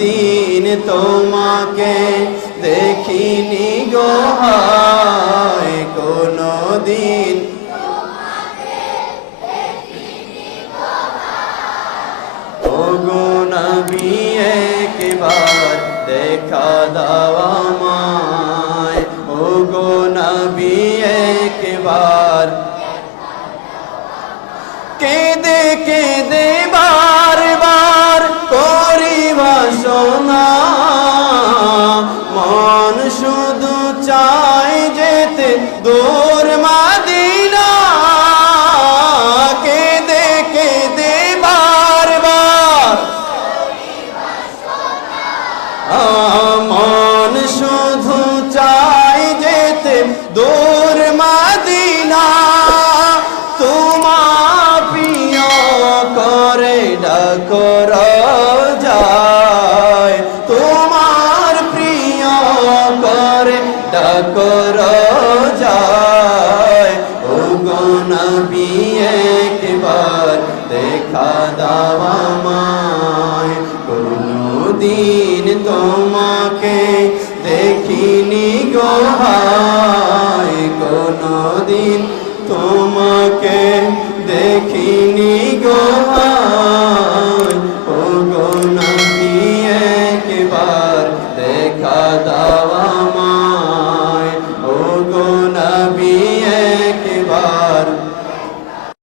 দিন তোমাকে, দেখিনি গো হায় কোনো দিন নবী, একবার দেখা দাওয়া মায় ওগো নবী, একবার। কেঁদে কেঁদে দূর মাদিনা বারবার। শুধু চাই যেতে প্রিয় করে ডাকর যায় তোমার প্রিয় করে ডাকর দেখা দাওয়া মায় কোনো দিন তোমাকে দেখিনি গোহায় তোমাকে